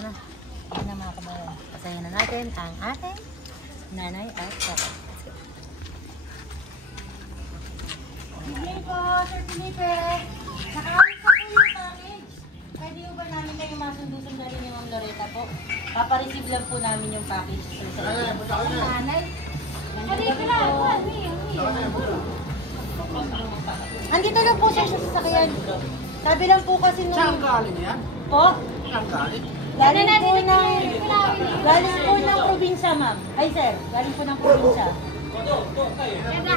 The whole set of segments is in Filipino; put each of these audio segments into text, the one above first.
na. Ayan na mga kabayan. Pasayan na natin ang ating nanay at tatay. Sige po, Sir Felipe. Nakawin pa po yung package. Pwede po ba namin kayo masundo-sundalin ni Ma'am Loretta po? Papareceive lang po namin yung package. Nanay. Andito lang po siya sa sasakyan. Sabi lang po kasi nung... Saan galing yan? Po? Saan galing? Galing po ng probinsya, ma'am. Ay, sir. Galing po ng probinsya.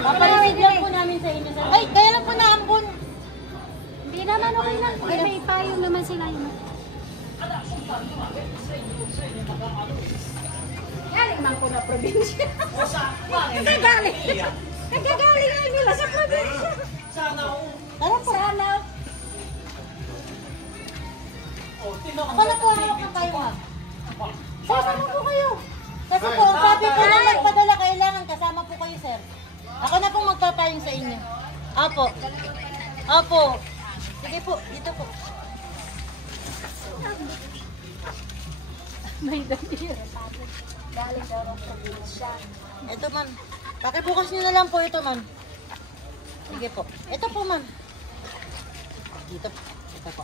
Papalicid lang po namin sa inyo, sir. Ay, kaya lang po naambon. Hindi naman, okay lang. May payong naman sila yun. Galing man ko na probinsya. Kagagaling. Kagagaling nga nila sa probinsya. Tara po. Sana. Ako na po hawak ng tayo, ma'am. Sama po kayo. Kasi po, ang sabi ko na magpadala, kailangan kasama po kayo, sir. Ako na pong magtatayong sa inyo. Apo. Apo. Sige po, dito po. May dahil. Galing daw ng probinsya. Ito, ma'am. Pakibukas nyo na lang po ito, ma'am. Sige po. Ito po, ma'am. Dito po. Ito po.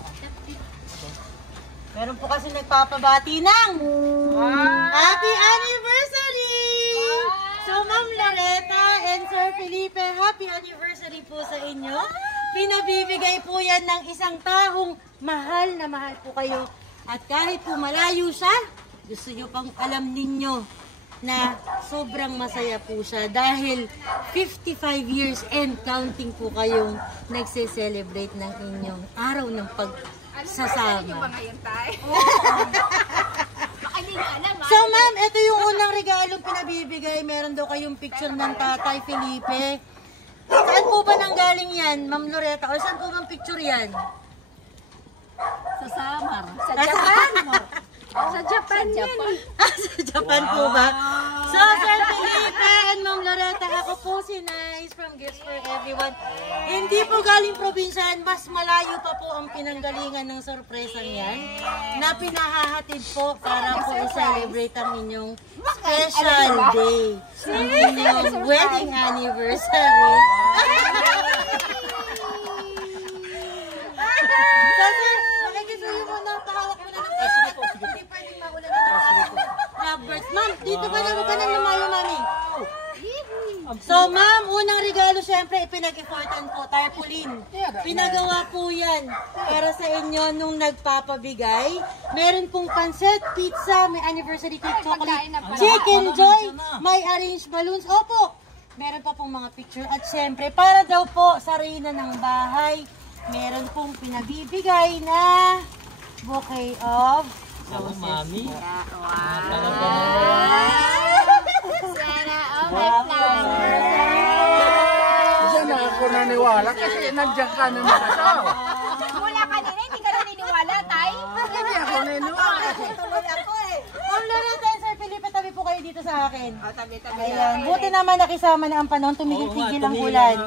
Meron po kasi nagpapabati ng Happy Anniversary! So, Ma'am Loretta and Sir Felipe, Happy Anniversary po sa inyo. Pinabibigay po yan ng isang taong mahal na mahal po kayo. At kahit po malayo siya, gusto nyo pang alam ninyo na sobrang masaya po siya dahil 55 years and counting po kayong nagse-celebrate ng inyong araw ng pagsasama. So ma'am, ito yung unang regalong pinabibigay. Meron daw kayong picture ng Tatay Felipe. Saan po ba nanggaling yan, Ma'am Loretta? O saan po bang picture yan? Sa Samar. Sa Japan. Sa Japan yan. Sa Japan po ba? So, Sir Felipe and Ma'am Loretta, ako po si Nice from Gifts for Everyone. Hindi po galing probinsyan, mas malayo pa po ang pinanggalingan ng sorpresang yan na pinahahatid po para po i-celebrate ang inyong special day. Ang inyong wedding anniversary. So, sir, makikisuyo mo na, pahawak mo na ng hindi pwedeng maulan ng lovebirds. Ma'am, dito ka na ba nang lumayo, mami? So, ma'am, unang regalo syempre, ipinag-effortan po, tarpaulin. Pinagawa po yan para sa inyo nung nagpapabigay. Meron pong pancit, pizza, may anniversary cake, chocolate, chicken joy, may arranged balloons. Opo, meron pa pong mga picture. At syempre, para daw po sa reyna ng bahay, meron pong pinabibigay na bouquet of roses. Mami. Diyan na ako naniwala kasi nandiyan ka naman ito. Mula kanina, hindi ka naniniwala, Tay? Hindi ako naniwala. Tuloy ako eh. Ma'am Loretta and Sir Felipe, tabi po kayo dito sa akin. Tabi-tabi. Ayan. Buti naman nakisama na ang panahon, tumigil-tigil ang ulan.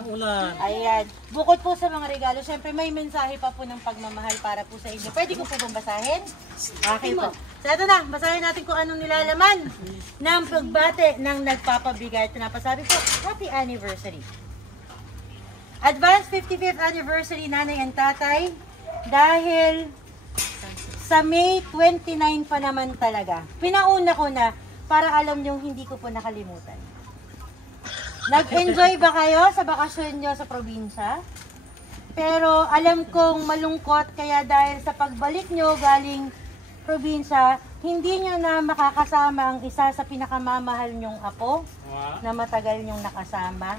Ayan. Bukod po sa mga regalo, syempre may mensahe pa po ng pagmamahal para po sa inyo. Pwede ko po bang basahin? Okay po. So ito na, basahin natin kung anong nilalaman ng pagbate ng nagpapabigay. Ito na, pasabi po, Happy Anniversary. Advance 55th Anniversary, Nanay and Tatay. Dahil sa May 29 pa naman talaga, pinauna ko na para alam niyong hindi ko po nakalimutan. Nag-enjoy ba kayo sa bakasyon niyo sa probinsya? Pero alam kong malungkot kaya dahil sa pagbalik niyo galing probinsya, hindi niyo na makakasama ang isa sa pinakamamahal niyong apo na matagal niyong nakasama,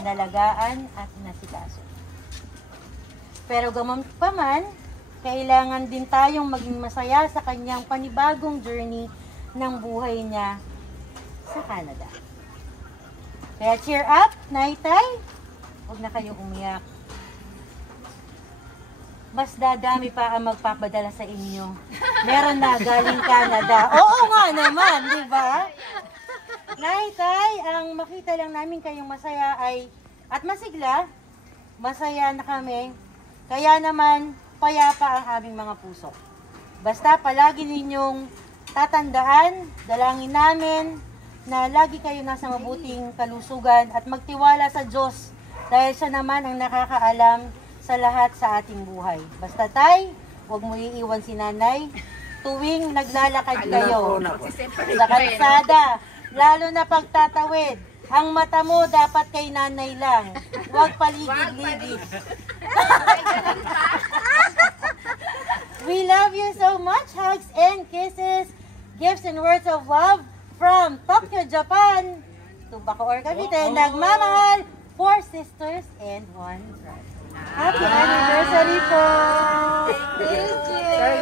inalagaan at inasikaso. Pero gamon pa man, kailangan din tayong maging masaya sa kanyang panibagong journey ng buhay niya sa Canada. Kaya cheer up, Naitay. Huwag na kayong umiyak. Mas dadami pa ang magpapadala sa inyo. Meron na galing Canada. Oo nga naman, di ba? Naitay, ang makita lang namin kayong masaya ay, at masigla, masaya na kami. Kaya naman, payapa ang aming mga puso. Basta palagi ninyong tatandaan, dalangin namin na lagi kayo nasa mabuting kalusugan at magtiwala sa Diyos dahil siya naman ang nakakaalam sa lahat sa ating buhay. Basta tay, huwag mo iiwan si nanay tuwing naglalakad kayo sa kalsada, lalo na pagtatawid. Ang mata mo dapat kay nanay lang, huwag paligid-ligid. We love you so much. Hugs and kisses, gifts and words of love from Tokyo, Japan to Bacoor, Cavite. Nagmamahal, 4 sisters and 1 brother. Happy anniversary po!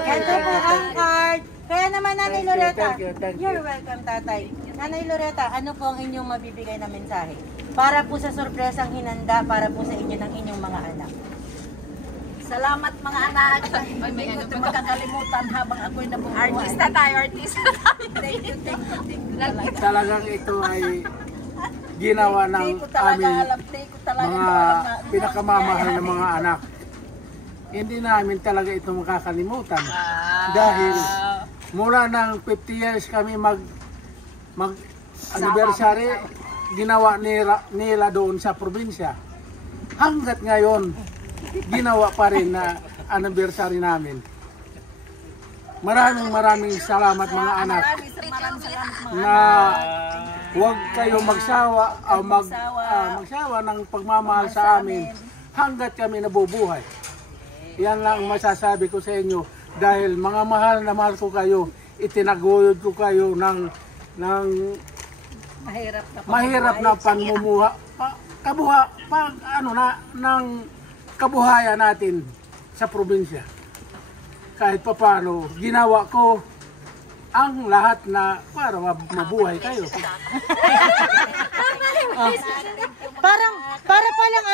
Ito po ang card. Kaya naman, Nanay Loretta, Thank you. you're welcome, Tatay. Nanay Loretta, ano po ang inyong mabibigay na mensahe? Para po sa sorpresang hinanda, para po sa inyo ng inyong mga anak. Salamat mga anak. May ko ito makakalimutan habang ako'y nabubuhay. Artista tayo, artista. Thank you. Talagang ito ay ginawa ng Hindi ko talaga aming alam. Hindi ko talaga mga alam na. pinakamamahal na mga anak. Hindi namin talaga ito makakalimutan. Dahil mula ng 50 years kami mag anniversary, ginawa nila doon sa probinsya. Hanggat ngayon, ginawa pa rin na anniversary namin. Maraming salamat mga anak Maraming salamat mga na huwag kayo magsawa ng pagmamahal sa amin hanggat kami nabubuhay. Yan lang ang masasabi ko sa inyo dahil mga mahal na mahal ko kayo, itinaguyod ko kayo ng mahirap na panmumuha ng kabuhayan natin sa probinsya. Kahit papano, ginawa ko ang lahat na para mabuhay kayo. Para palang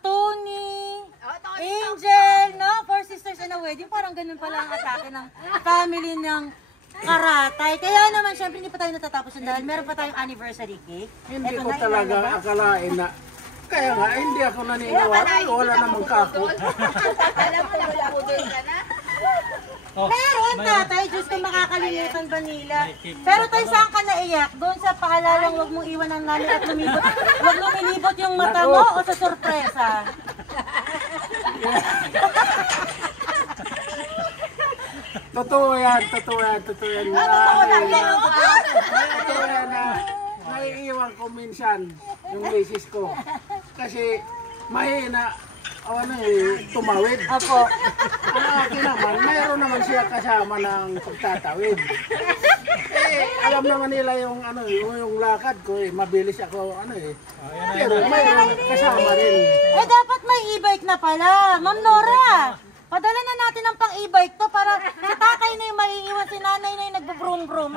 Tony, Angel, no? 4 sisters and a wedding, parang ganun pala ang atake ng family ng Karatay. Kaya naman, syempre, hindi pa tayo natatapos dahil meron pa tayong anniversary cake. Hindi ko talaga akalain na kaya nga, hindi ako naniniwala. Wala namang kako. Meron, tatay. Diyos ko, makakalimutan ba nila? Pero tayo, saan ka naiyak? Doon sa paalalang huwag mong iwan ang namin at lumibot. Huwag lumilibot yung mata mo o sa sorpresa? Totoo yan. Totoo yan na naiiwan ko minsan yung misis ko. Kasi mahina tumawid. Ako. Ang akin naman, mayroon naman siya kasama ng pagtatawid. Alam naman nila yung yung lakad ko mabilis ako Pero mayroon kasama rin. Dapat may e-bike na pala. Ma'am Nora, padala na natin ang pang e-bike to para sa takay na yung maiiwan si nanay na yung nagbo-brum-brum.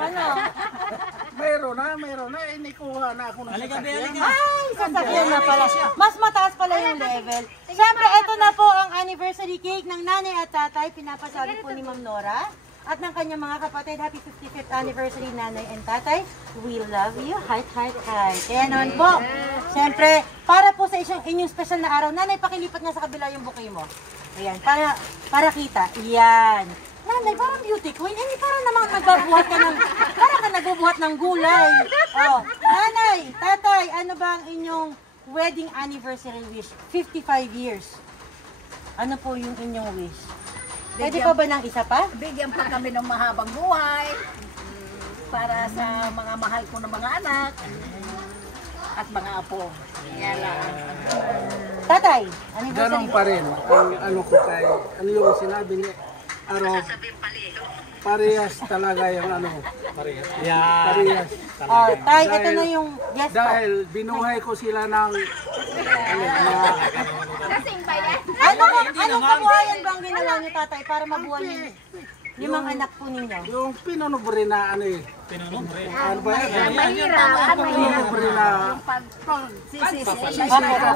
Mayroon na. Inikuha na ako ng sasakyan. Ay, sasakyan na pala. Mas mataas pala yung level. Siyempre, ito na po ang anniversary cake ng nanay at tatay. Pinapasabi po ni Ma'am Nora at ng kanyang mga kapatid. Happy 55th anniversary, nanay and tatay. We love you. Heart, heart, heart. Kaya naman po, siyempre, para po sa inyong special na araw, nanay, pakilipat nga sa kabila yung bouquet mo. Ayan, para kita. Yan. Nanay, parang beauty queen. Hindi parang naman nagbubuhat ng gulay. Oh, nanay, tatay, ano ba ang inyong wedding anniversary wish? 55 years. Ano po yung inyong wish? Pwede pa ba ng isa pa? Bigyan pa kami ng mahabang buhay para sa mga mahal ko na mga anak at mga apo. Yan lang. Tatay, anniversary. Ganon pa rin. Ano yung sinabi niya? Parehas talaga yung Parehas. Oh, tay, ito na yung yes po. Dahil binuhay ko sila ng Anong kabuhayan ba ang ginawa niyo, tatay, para mabuhay niyo limang anak po ninyo? yung pinunobre na Ano ba yan? Mahirap. Pinunobre na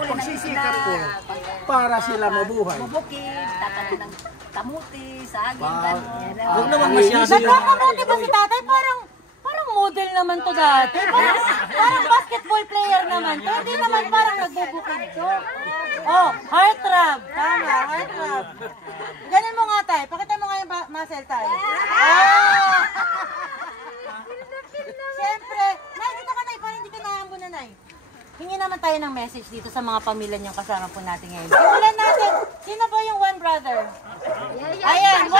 pagsisikat ko para sila mabuhay. Bubukid, tatanim ng kamuti, saging, gano'n. Huwag naman masyado Nagkakamuti ba si tatay? Parang model naman to dati. Parang basketball player naman to. Hindi naman parang nagbubukid to. Oh, heart throb. Tama, heart throb. Ganun mo nga, tay. Pakita mo nga yung muscle, tay. Ah! Siyempre, nay, dito ka, nay. Parang hindi ka nahambo na, nay. Hingi naman tayo ng message dito sa mga pamilya niyong kasama po natin ngayon. Simulan natin. Sino po yung one brother? Ayan,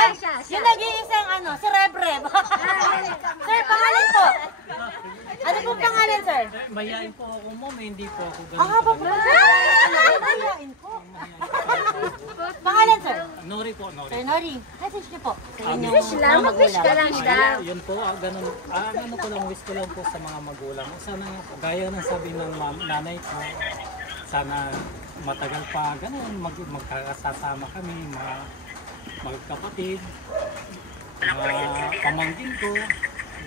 yung nag-iisang si Rebreb. Sir, pangalan po. Ano po pangalan, sir? Mayayain po ako mo, hindi po ako Ang haba po. Mayayain po. Pangalan, sir? Nori po, Nori. Sir Nori, message niyo po sa inyong Wish lang, mga mag-wish ka magulang. lang daw. Yun po, ganun. Ano ko lang, wish ko lang po sa mga magulang. Sana, gaya ng sabi ng nanay ko, sana matagal pa, ganun, magkakasama kami, mga magkapatid, mga pamangkin ko,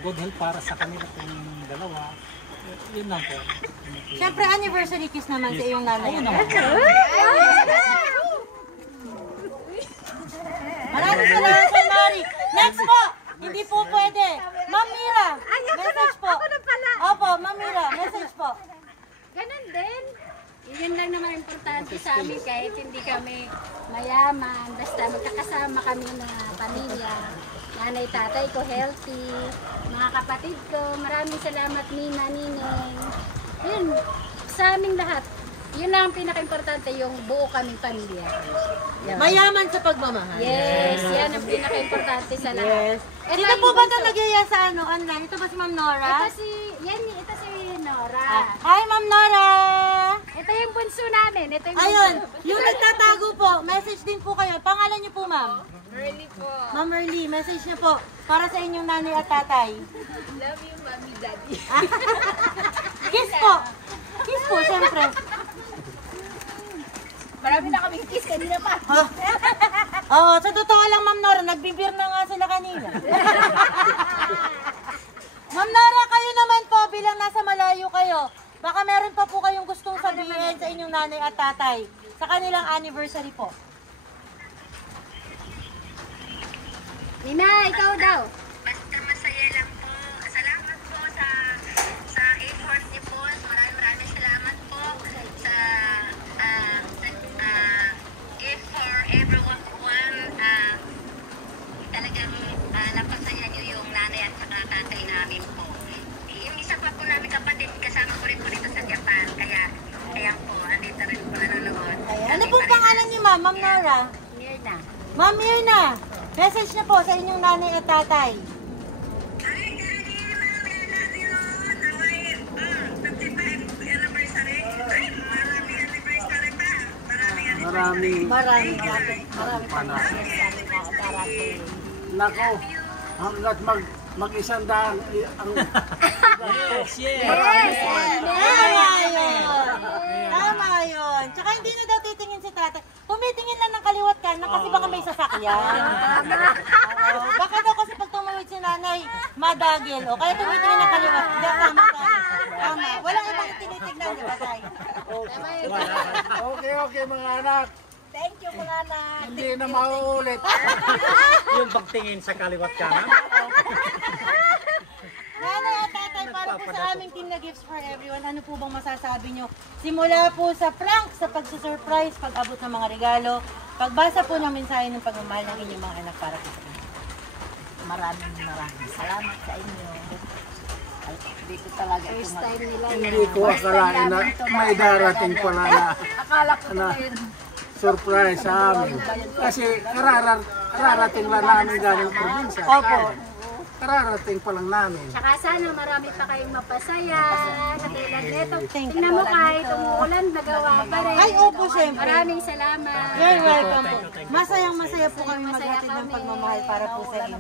good health para sa kanila kung dalawa. Yun lang po. Siyempre, anniversary kiss naman sa iyong nanay. Ayun naman. Maraming salamat, Sir Nori. Next po, hindi po pwede. Ma'am Mira, message po. Opo, Ma'am Mira, message po. Ganun din. Yun lang naman importante sa amin kahit hindi kami mayaman. Basta magkakasama kami na pamilya. Nanay, tatay ko healthy. Mga kapatid ko, maraming salamat Nina, Nineng. Yun, sa amin lahat. Yun lang ang pinaka-importante, yung buo kaming pamilya. Yan. Mayaman sa pagmamahal. Yes, yan ang pinaka-importante sa lahat. Yes. Sino po ba ito nag-iya sa online? Ito ba si Ma'am Nora? Ito si Nora. Hi, Ma'am Nora! Ito yung bunso namin. Ito yung Ayun, bunso. yung nagtatago po, message din po kayo. Pangalan niyo po, Ma'am? Merly po. Ma'am Merly, message niyo po para sa inyong nanay at tatay. Love you, Mommy, Daddy. Kiss po! Kiss po, syempre. Marami na kaming kiss kanina pa. Oo, sa totoo lang, Ma'am Nora, nagbibir na nga sila kanina. Ma'am Nora, kayo naman po bilang nasa malayo kayo. Baka meron pa po kayong gustong sabihin sa inyong nanay at tatay sa kanilang anniversary po. Nina, ikaw daw. Basta masaya lang po. Salamat po sa effort niyo po. Maraming salamat po sa gift for everyone. Talagang napasaya niyo yung nanay at saka tatay namin po. Yung isa pa po namin kapatid, kasama ko rin po dito sa Japan. Kaya po, andito rin po nanonood. Ano pong pangalan niyo, Ma'am? Ma'am Nora? Mirna. Ma'am Mirna, message na po sa inyong nanay at tatay. Maraming Maraming nako, hanggat mag-isang daan ang Yes, yes. Tama yun. Tama yun. Tsaka hindi na daw titingin si tatay. Tumitingin lang ng kaliwat kanan kasi baka may sasakyan. Oo. Baka daw kasi pag tumawid si nanay, madagil. O kaya tumitingin ng kaliwat. Hindi, tama. Tama. Walang ibang tinitignan, di ba, tay? Okay, mga anak. Thank you mga anak. Hindi na mauulit. Yung pagtingin sa kaliwat kanan. Nanay at tatay, para po sa aming team na Gifts for Everyone, ano po bang masasabi nyo? Simula po sa prank, sa pagsusurprise, pag-abot ng mga regalo, pagbasa po ng mensahe ng pagmamahal ng inyong mga anak para po sa inyo. Maraming salamat sa inyo. Ay, hindi ko talaga ito First time nila. Hindi ko akalain na may darating pala na Akala ko na ngayon. surprise sa amin. Kasi kararating lang namin galing probinsya. Opo. Kararating pa lang namin. Tsaka sana marami pa kayong mapasaya. Katulad nito. Tingnan mo kahit umuulan, nagawa pa rin. Ay, opo, syempre. Maraming salamat. You're welcome po. Masayang-masaya po kami maghatid ng pagmamahal para po sa inyo.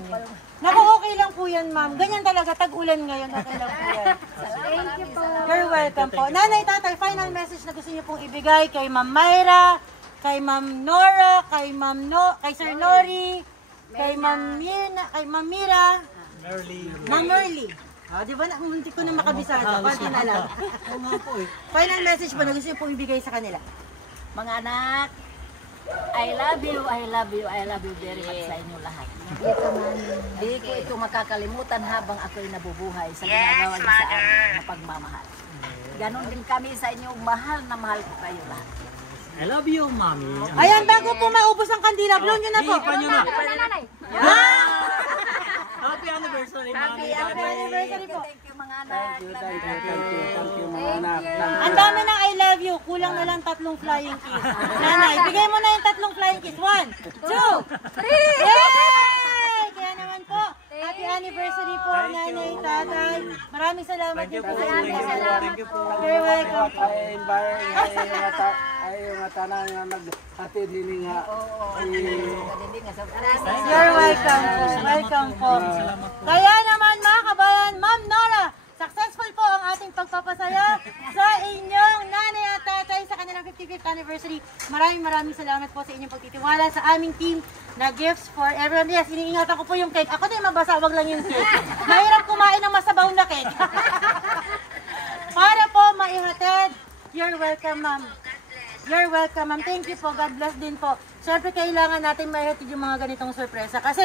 Naku, okay lang po yan, ma'am. Ganyan talaga, tag-ulan ngayon, okay lang po yan. Thank you po. You're welcome po. Nanay, tatay, final message na gusto niyo pong ibigay kay Ma'am Myra, kay Ma'am Nora, kay Sir Nori, kay Ma'am Mira, Early. Ma'am Merly. Di ba, muntik ko na makabisado. Konti na lang. Final message ba na gusto niyo pong ibigay sa kanila? Mga anak, I love you, I love you, I love you very much sa inyo lahat. Hindi ko ito makakalimutan habang ako'y nabubuhay sa ginagawa niyo sa amin na pagmamahal. Ganon din kami sa inyo, mahal na mahal ko kayo lahat. I love you, Mami. Ayan, bago po maubos ang kandila, blow nyo na po. Ipan nyo na. Ah! Happy anniversary, Mami. Happy anniversary po. Thank you mga anak. Thank you mga anak. Ang dami ng I love you. Kulang na lang 3 flying kiss. Nanay, bigay mo na yung 3 flying kiss. 1, 2, 3! Yay! Kaya naman po, happy anniversary po, nanay, tatay. Maraming salamat din po sa inyo. Thank you po. Very welcome. Ay yung tanan nga naghatid din nga. You're welcome po. Welcome po. Kaya naman mga kabayan, Ma'am Nora, successful po ang ating pagpapasaya sa inyong nanay at tatay sa kanilang 55th anniversary. Maraming salamat po sa inyong pagtitiwala sa aming team na Gifts for Everyone. Yes, iniingatan ko po yung cake. Ako din mabasa, wag lang yung cake. Mahirap kumain ng masabaw na cake. Para po maihatid. You're welcome, ma'am. You're welcome, ma'am. Thank you po. God bless din po. Siyempre, kailangan natin maihatid yung mga ganitong sorpresa kasi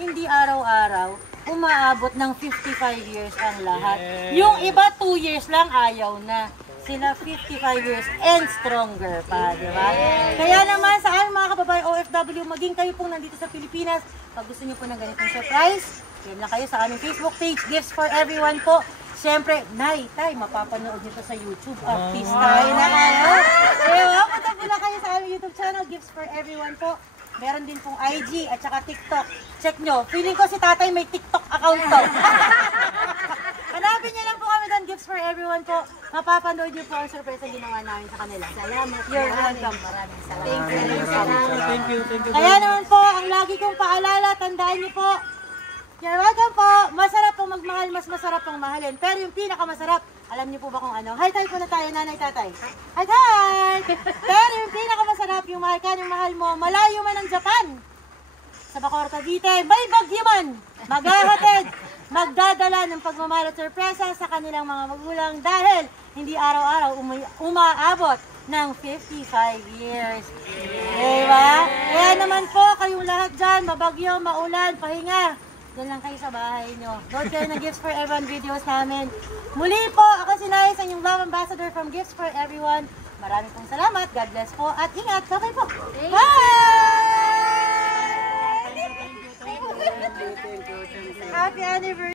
hindi araw-araw umaabot ng 55 years ang lahat. Yung iba 2 years lang ayaw na. Sila 55 years and stronger pa, di ba? Kaya naman sa aming mga kababayan OFW, maging kayo pong nandito sa Pilipinas, pag gusto niyo po ng ganitong surprise, PM lang kayo sa aming Facebook page, Gifts for Everyone po. Siyempre, Nay, Tay, mapapanood nito sa YouTube. Artist tayo na kayo. Diba? Punta po lang kayo sa aming YouTube channel, Gifts for Everyone po. Meron din pong IG at saka TikTok. Check nyo. Feeling ko si Tatay may TikTok account to. Hanapin niyo lang po kami doon, Gifts for Everyone po. Mapapanood niyo po ang surprise na ginawa namin sa kanila. Salamat. You're welcome. Maraming salamat. Thank you. Kaya naman po, ang lagi kong paalala, tandaan niyo po, you're welcome po. Masarap pong magmahal, mas masarap pong mahalin. Pero yung pinakamasarap, alam niyo po ba kung ano? Hi-tay po na tayo, nanay, tatay. Hi-tay! Pero yung pinakamasarap, yung mahal ka, yung mahal mo, malayo man ang Japan. Sa Bacoor, Cavite, may bagyo man. Maghahatid, magdadala ng pagmamahal at sorpresa sa kanilang mga magulang dahil hindi araw-araw umaabot ng 55 years. Diba? Kaya naman po, kayong lahat dyan, mabagyo, maulan, pahinga. Doon lang kayo sa bahay nyo. Doon kayo ng Gifts for Everyone videos namin. Muli po, ako si Nais, ang inyong love ambassador from Gifts for Everyone. Maraming pong salamat. God bless po. At ingat. Bye po. Bye! Happy anniversary!